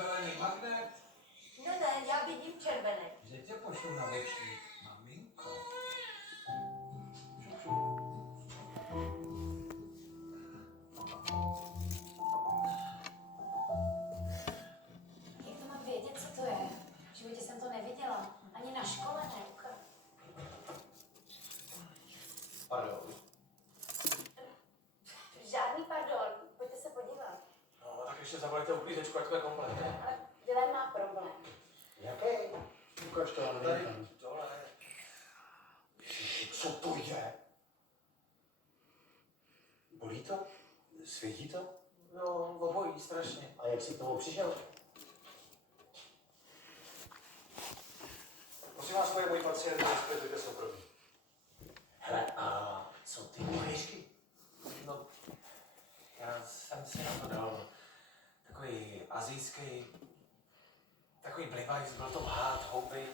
zelený magnet, No ne, já vidím červený. že tě pošlu na večí, maminko. Šup, šup. Jak to mám vědět, co to je? V životě jsem to neviděla. Ani na škole ne. Pardon. Žádný pardon. Pojďte se podívat. No, tak ještě zavolejte uklízečku, jak to je komplet. Ale Dylan má problém. Jaký? Ukaž to, ale Tady, není tam. dole. Co to je? Bolí to? Svědí to? No, obojí, strašně. A jak jsi k tomu přišel? Prosím vás, to je můj pacient, respektujte soukromí. Hele, a co ty mohyšky? No, já jsem si na to dal takový asijský, takový blibajs, byl to hád, houby,